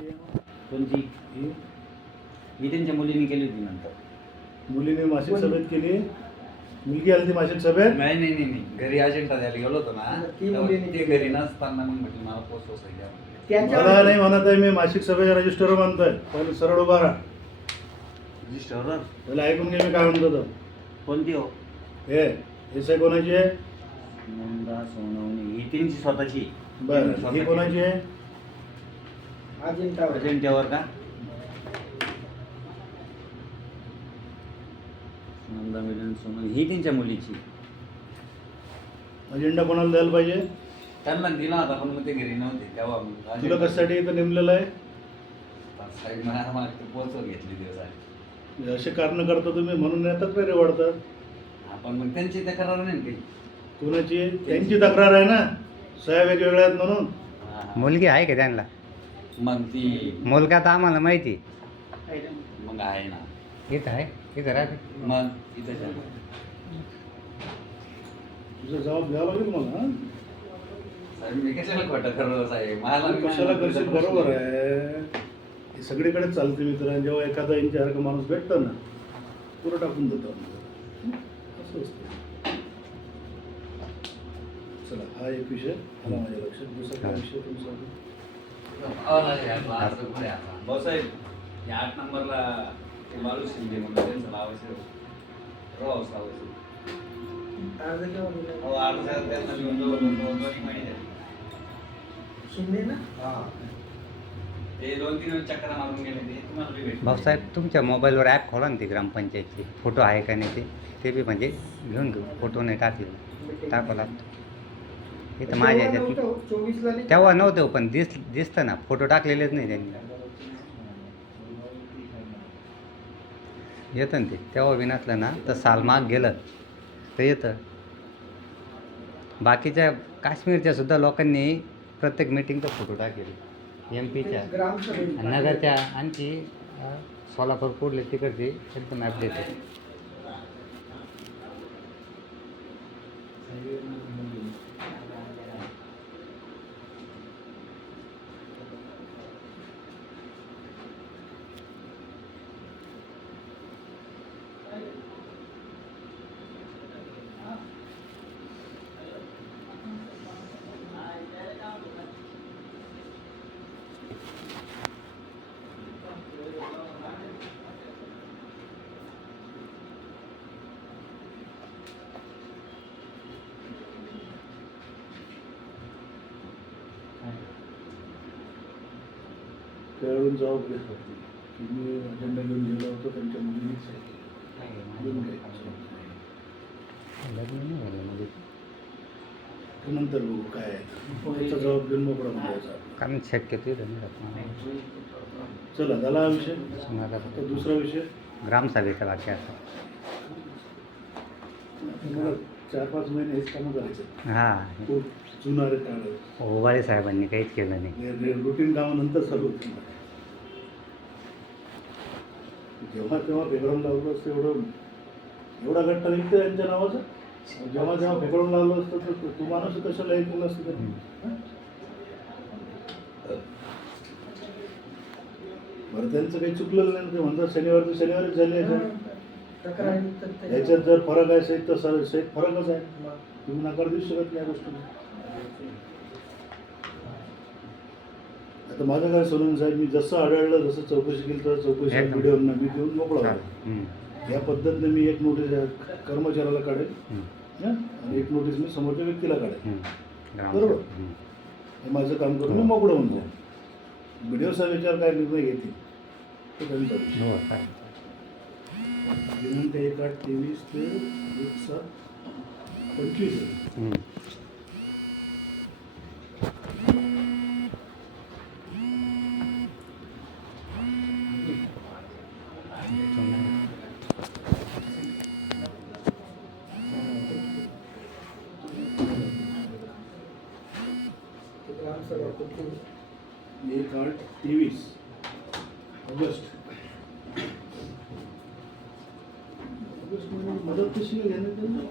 कोणती? ही? ही त्यांच्या मुलीने केली होती नंतर. मुलीने मासिक सभेत केली. मुलगी आली ती मासिक सभेत. नाही नाही नाही नाही. घरी अजेंडा द्यायला गेलो होतो ना. ती तेव्हा मुलीने ते घरी नसताना मग म्हटलं मला पोस्ट सोसायटी मला नाही म्हणत आहे मी मासिक सभेच्या रजिस्टरवर बांधतोय पहिले सरळ उभा राहा. रजिस्टरवर पहिले ऐकून घे मी काय म्हणतो तो कोणती हो? हे एस आय कोणाची आहे? नंदा सोनवणी. ही त्यांची स्वतःची. बरं. ही कोणाची आहे? अजिंठा अजेंट्यावर का? नंदा मिलन सोनवणी ही त्यांच्या मुलीची. अजेंडा कोणाला द्यायला पाहिजे? त्यांना दिला होता पण मग ते घरी नव्हते. तेव्हा मग तुला agenda- कशासाठी इथं नेमलेलं आहे? साहेब मला मला ते पोहोचवून घेतली दिवस आधी. असे कारण करता तुम्ही म्हणून या तक्रारी वाढतात? आपण मग त्यांची तक्रार नाही ना काही. कोणाची? त्यांची तक्रार आहे ना? सह्या वेगवेगळ्या आहेत म्हणून. हा, हा. मुलगी आहे का त्यांना? मग ती मुलगा तर आम्हाला माहिती. मग आहे ना. इथं आहे. इथं राहते. मग इथं तुझा जबाब द्यावा लागेल मला हा? साहेब मी कशाला खोटं करतो साहेब? मला तू कशाला करशील? बरोबर आहे. हे सगळीकडे चालते मित्र जेव्हा एखादा यांच्यासारखा माणूस भेटतो ना पुरं टाकून देतो हं? असं असतं. चला हा एक विषय आला माझ्या लक्षात. दुसरा काय विषय तुमचा? भाऊसाहेब या आठ नंबरला ते बालू शिंदे म्हणून त्यांचं लावायचं रोज लावायचं अर्ज केव्हा दिला? हो अर्ज त्यांना लिहून. शिंदे ना? ते दोन तीन वेळेस चक्कर मारून गेले ते तुम्हाला बी भेटले. भाऊसाहेब तुमच्या मोबाईलवर ॲप खोला ना ती ग्रामपंचायतची. फोटो आहे का नाही ते? ते बी म्हणजे घेऊन घेऊ. फोटो नाही टाकले. टाकावं लागतो. इथं माझ्या ह्याच्यात. तेव्हा नव्हतं पण दिस दिसतं ना. फोटो टाकलेलेच नाही त्यांनी. येतं ना ते. तेव्हा बी नसलं ना तर साल माग गेलं. तर येतं. बाकीच्या काश्मीरच्या सुद्धा लोकांनी प्रत्येक मिटिंगचा फोटो टाकेल एम पीच्या नगरच्या आणखी सोलापूर पुढले तिकडचे एकदम अपडेट आहे खेळाडून जबाब घेत होती. की मी अजेंडा घेऊन गेलो होतो त्यांच्या मुलीनीच. घेऊन घ्यायचं. लग्न नाही झालं म्हणजे ते नंतर बघू काय आहे त्याचा जबाब घेऊन मोकळा कारण शक्यतो. चला झाला हा विषय. आता दुसरा विषय. ग्रामसभेचा आता मला चार पाच महिने हेच कामं करायचं. हां. खूप जुना रेटाळ ओवाळे साहेबांनी काहीच केलं नाही. रुटीन कामानंतर चालू होती. जेव्हा तेव्हा फेकरून लावलं असतं एवढं एवढा घट्ट निघतं यांच्या नावाचं? जेव्हा जेव्हा फेकरून लावलं असतं तर तू- तू माणूस कशाला ऐकलं असतं ते? हं? बरं त्यांचं काही चुकलेलं नाही ते म्हणतात शनिवार ते शनिवारीच झाले याच्यात. याच्यात जर फरक आहे सहित तर सर सहित फरकच आहे तुम्ही नकार देऊ शकत नाही या गोष्टीला आता माझं काय सोनून साहेब मी जसं आढळलं जसं चौकशी केली तर चौकशी. व्हिडिओ मी देऊन मोकळा. या पद्धतीने मी एक नोटीस कर्मचाऱ्याला काढेल. हं? आणि एक नोटीस मी समोरच्या व्यक्तीला काढेल बरोबर. हे माझं काम करून मी. मोकळं होऊन जाईल व्हिडिओ विचार काय निर्णय घेतील तो विषय. हो चालेल दिनांक एक आठ तेवीस ते एक सात पंचवीस आहे. हम्म. ते ग्रामसभा होती. एक आठ तेवीस ऑगस्ट मदत कशी घेण्यात येईल?